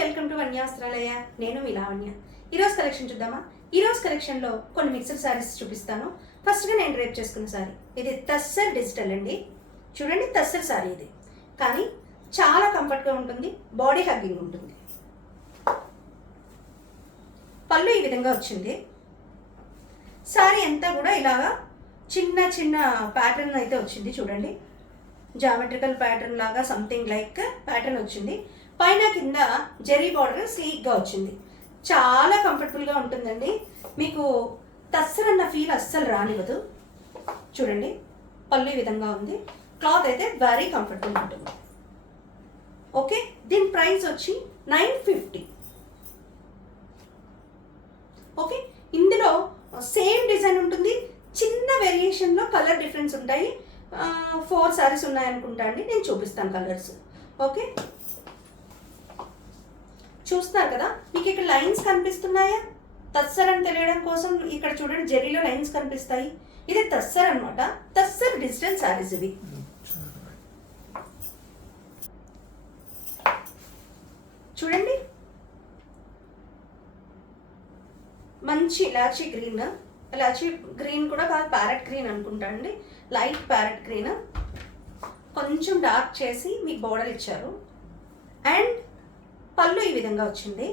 Welcome to వన్యాస్త్రాలయ. నేను మీ లావణ్య. ఈరోజు collection చూద్దామా? ఈరోజు కలెక్షన్లో కొన్ని మిక్స్డ్ శారీస్ చూపిస్తాను. ఫస్ట్గా నేను డ్రేప్ చేసుకున్న శారీ ఇది టస్సర్ డిజిటల్ అండి. చూడండి, టస్సర్ శారీ ఇది, కానీ చాలా కంఫర్ట్గా ఉంటుంది, బాడీ హగ్గింగ్ ఉంటుంది. పళ్ళు ఈ విధంగా వచ్చింది. శారీ అంతా కూడా ఇలాగా చిన్న చిన్న ప్యాటర్న్ అయితే వచ్చింది. చూడండి, జామెట్రికల్ ప్యాటర్న్ లాగా సంథింగ్ లైక్ ప్యాటర్న్ వచ్చింది. పైన కింద జెరీ బార్డర్ స్లీక్గా వచ్చింది. చాలా కంఫర్టబుల్గా ఉంటుందండి. మీకు టస్సర్ అన్న ఫీల్ అస్సలు రానివ్వదు. చూడండి, పళ్ళు ఈ విధంగా ఉంది. క్లాత్ అయితే వెరీ కంఫర్టబుల్ ఉంటుంది. ఓకే, దీని ప్రైస్ వచ్చి 950. ఓకే, ఇందులో సేమ్ డిజైన్ ఉంటుంది, చిన్న వేరియేషన్లో కలర్ డిఫరెన్స్ ఉంటాయి. 4 శారీస్ ఉన్నాయనుకుంటా అండి, నేను చూపిస్తాను కలర్స్. ఓకే, చూస్తున్నారు కదా, మీకు ఇక్కడ లైన్స్ కనిపిస్తున్నాయా? టస్సర్ అని తెలియడం కోసం ఇక్కడ చూడండి, జెరీలో లైన్స్ కనిపిస్తాయి. ఇది టస్సర్ అనమాట. టస్సర్ డిజిటల్ శారీస్ ఇవి. చూడండి, మంచి ఇలాచీ గ్రీన్ కూడా కాదు, ప్యారెట్ గ్రీన్ అనుకుంటా అండి, లైట్ ప్యారెట్ గ్రీన్, కొంచెం డార్క్ చేసి మీకు బోర్డర్ ఇచ్చారు. అండ్ పళ్ళు ఈ విధంగా వచ్చింది.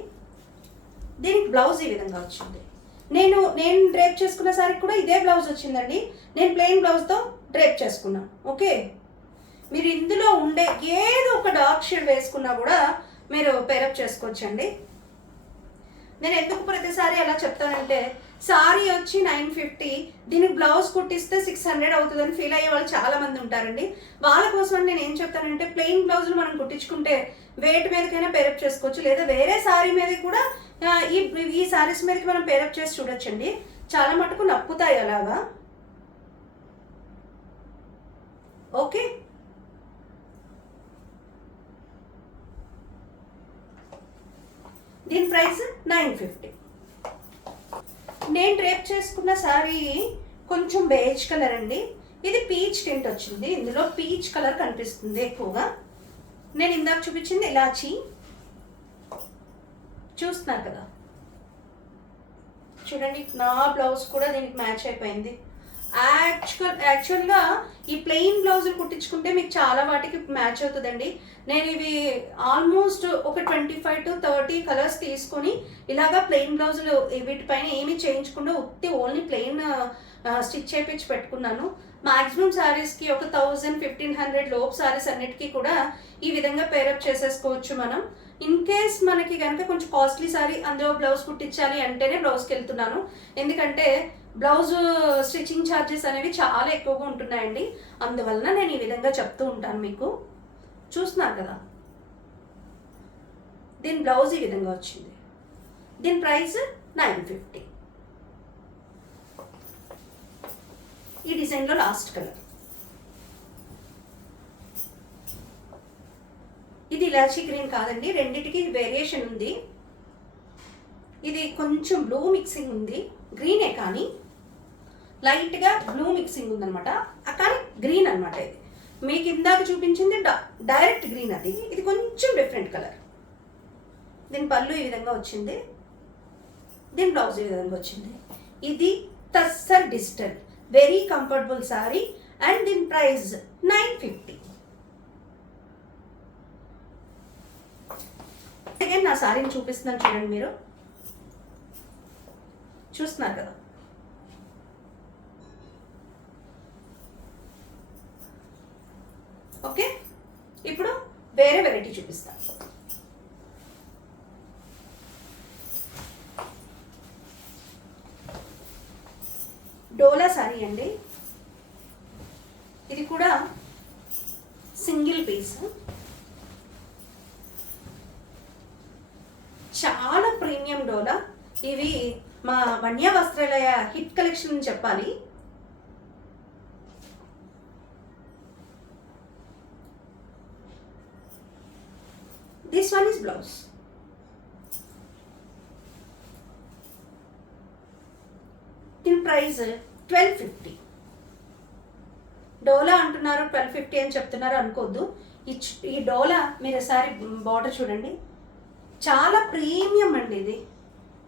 దీనికి బ్లౌజ్ ఈ విధంగా వచ్చింది. నేను డ్రేప్ చేసుకున్న సారికి కూడా ఇదే బ్లౌజ్ వచ్చిందండి. నేను ప్లెయిన్ బ్లౌజ్తో డ్రేప్ చేసుకున్నాను. ఓకే, మీరు ఇందులో ఉండే ఏదో ఒక డార్క్ షేడ్ వేసుకున్నా కూడా మీరు పేరప్ చేసుకోవచ్చండి. నేను ఎందుకు ప్రతిసారి అలా చెప్తానంటే, సారీ వచ్చి 950, దీనికి బ్లౌజ్ కుట్టిస్తే 600 అవుతుందని ఫీల్ అయ్యే వాళ్ళు చాలా మంది ఉంటారండి. వాళ్ళ కోసం నేను ఏం చెప్తానంటే, ప్లెయిన్ బ్లౌజులు మనం కుట్టించుకుంటే వెయిట్ మీదకైనా పేరప్ చేసుకోవచ్చు, లేదా వేరే సారీ మీద కూడా ఈ సారీస్ మీదకి మనం పేరప్ చేసి చూడొచ్చండి. చాలా మటుకు నప్పుతాయి అలాగా. ఓకే, దీని ప్రైస్ 950. నేను డ్రేప్ చేసుకున్న శారీ కొంచెం బేజ్ కలర్ అండి. ఇది పీచ్ టింట్ వచ్చింది. ఇందులో పీచ్ కలర్ కనిపిస్తుంది ఎక్కువగా. నేను ఇందాక చూపించింది ఇలాచీ, చూస్తున్నారు కదా. చూడండి, నా బ్లౌజ్ కూడా దీనికి మ్యాచ్ అయిపోయింది. యాక్చువల్గా ఈ ప్లెయిన్ బ్లౌజులు కుట్టించుకుంటే మీకు చాలా వాటికి మ్యాచ్ అవుతుందండి. నేను ఇవి ఆల్మోస్ట్ ఒక 25 to 30 కలర్స్ తీసుకొని ఇలాగా ప్లెయిన్ బ్లౌజులు వీటిపైన ఏమీ చేయించకుండా ఓన్లీ ప్లెయిన్ స్టిచ్ చేయించి పెట్టుకున్నాను. మ్యాక్సిమం శారీస్కి ఒక 1000-1500 లోపు శారీస్ అన్నిటికీ కూడా ఈ విధంగా పేరప్ చేసేసుకోవచ్చు మనం. ఇన్ కేస్ మనకి కనుక కొంచెం కాస్ట్లీ శారీ, అందులో బ్లౌజ్ కుట్టించాలి అంటేనే బ్లౌజ్కి వెళ్తున్నాను. ఎందుకంటే బ్లౌజ్ స్టిచ్చింగ్ ఛార్జెస్ అనేవి చాలా ఎక్కువగా ఉంటున్నాయండి. అందువలన నేను ఈ విధంగా చెప్తూ ఉంటాను మీకు. చూస్తున్నారు కదా, దీని బ్లౌజ్ ఈ విధంగా వచ్చింది. దీని ప్రైస్ 950. ఈ డిజైన్లో లాస్ట్ కలర్ ఇది ఇలాచీ గ్రీన్ కాదండి, రెండిటికి వేరియేషన్ ఉంది. ఇది కొంచెం బ్లూ మిక్సింగ్ ఉంది, గ్రీనే కానీ లైట్గా బ్లూ మిక్సింగ్ ఉందనమాట, కానీ గ్రీన్ అనమాట. ఇది మీకు ఇందాక చూపించింది డైరెక్ట్ గ్రీన్, అది ఇది కొంచెం డిఫరెంట్ కలర్. దీని పళ్ళు ఈ విధంగా వచ్చింది, దీని బ్లౌజ్ ఈ విధంగా వచ్చింది. ఇది tussar digital, very comfortable sorry. And దీని ప్రైస్ 950. అగైన్ నా సారీని చూపిస్తున్నాను, చూడండి, మీరు చూస్తున్నారు కదా. ఓకే, ఇప్పుడు వేరే వెరైటీ చూపిస్తాను. డోలా సారీ అండి. ఇది కూడా సింగిల్ పీస్, చాలా ప్రీమియం డోలా. ఇవి మా వన్య వస్త్రాలయ హిట్ కలెక్షన్ అని చెప్పాలి. This one is blouse. దీని ప్రైస్ 1250. డోలా అంటున్నారు, 1250 అని చెప్తున్నారు అనుకోద్దు. ఈ డోలా మీరు ఒకసారి బార్డర్ చూడండి, చాలా ప్రీమియం అండి ఇది.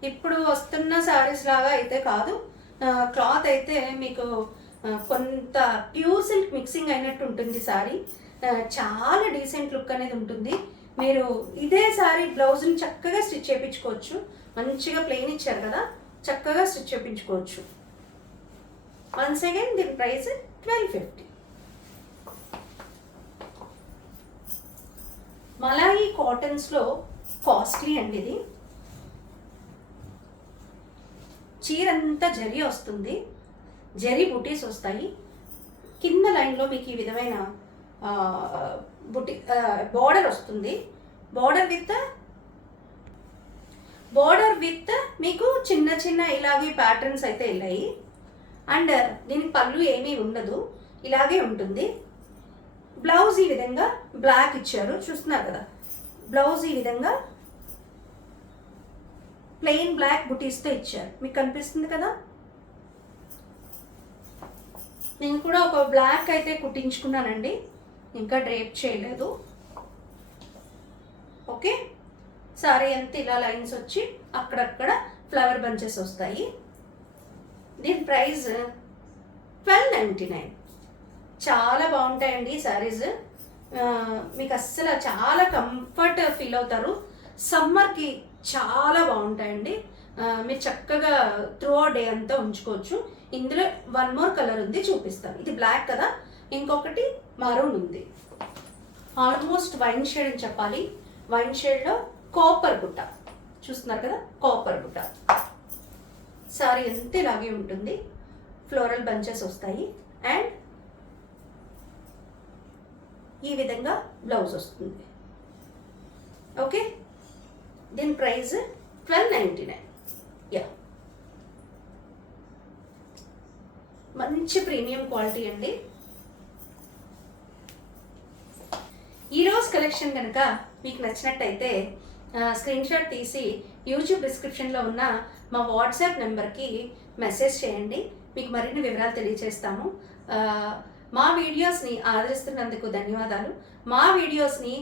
ఇప్పుడు వస్తున్న శారీస్ లాగా అయితే కాదు. క్లాత్ అయితే మీకు కొంత ప్యూర్ సిల్క్ మిక్సింగ్ అయినట్టు ఉంటుంది శారీ. చాలా డీసెంట్ లుక్ అనేది ఉంటుంది. మీరు ఇదే శారీ బ్లౌజ్ని చక్కగా స్టిచ్ చేయించుకోవచ్చు. మంచిగా ప్లెయిన్ ఇచ్చారు కదా, చక్కగా స్టిచ్ చేయించుకోవచ్చు. వన్స్ అగైన్ దీని ప్రైస్ 1250. మలాయి కాటన్స్లో కాస్ట్లీ అండి ఇది. చీర అంతా జరీ వస్తుంది, జరీ బుటీస్ వస్తాయి. కింద లైన్లో మీకు ఈ విధమైన బార్డర్ వస్తుంది. బార్డర్ విత్ మీకు చిన్న చిన్న ఇలాగే ప్యాటర్న్స్ అయితే వెళ్ళాయి. అండ్ దీనికి పళ్ళు ఏమీ ఉండదు, ఇలాగే ఉంటుంది. బ్లౌజ్ ఈ విధంగా బ్లాక్ ఇచ్చారు, చూస్తున్నారు కదా. బ్లౌజ్ ఈ విధంగా ప్లెయిన్ బ్లాక్ బుటీస్తో ఇచ్చారు, మీకు కనిపిస్తుంది కదా. నేను కూడా ఒక బ్లాక్ అయితే కుట్టించుకున్నానండి, ఇంకా డ్రేప్ చేయలేదు. ఓకే, సారీ అంతా ఇలా లైన్స్ వచ్చి అక్కడక్కడ ఫ్లవర్ బంచెస్ వస్తాయి. దీని ప్రైస్ 1299. చాలా బాగుంటాయండి ఈ శారీస్. మీకు అస్సలు చాలా కంఫర్ట్ ఫీల్ అవుతారు. సమ్మర్కి చాలా బాగుంటాయండి. మీరు చక్కగా త్రూ డే అంతా ఉంచుకోవచ్చు. ఇందులో వన్ మోర్ కలర్ ఉంది, చూపిస్తాను. ఇది బ్లాక్ కదా, ఇంకొకటి మరూన్ ఉంది. ఆల్మోస్ట్ వైన్ షేడ్ అని చెప్పాలి. వైన్ షేడ్లో కాపర్ బుట్ట చూస్తున్నారు కదా, కాపర్ బుట్ట. సారీ ఎంత ఇలాగే ఉంటుంది, ఫ్లోరల్ బంచెస్ వస్తాయి. అండ్ ఈ విధంగా బ్లౌజ్ వస్తుంది. ఓకే, దీని ప్రైస్ 1299. యా, మంచి ప్రీమియం క్వాలిటీ అండి. ఈరోజు కలెక్షన్ కనుక మీకు నచ్చినట్టయితే స్క్రీన్ షాట్ తీసి యూట్యూబ్ డిస్క్రిప్షన్లో ఉన్న మా వాట్సాప్ నెంబర్కి మెసేజ్ చేయండి, మీకు మరిన్ని వివరాలు తెలియజేస్తాము. మా వీడియోస్ని ఆదరిస్తున్నందుకు ధన్యవాదాలు. మా వీడియోస్ని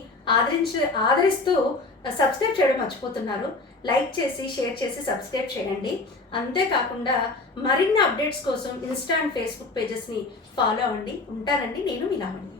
ఆదరిస్తూ సబ్స్క్రైబ్ చేయడం మర్చిపోతున్నారు. లైక్ చేసి, షేర్ చేసి సబ్స్క్రైబ్ చేయండి. అంతేకాకుండా మరిన్ని అప్డేట్స్ కోసం ఇన్స్టా అండ్ ఫేస్బుక్ పేజెస్ని ఫాలో అవ్వండి. ఉంటానండి, నేను మీ లావణ్య.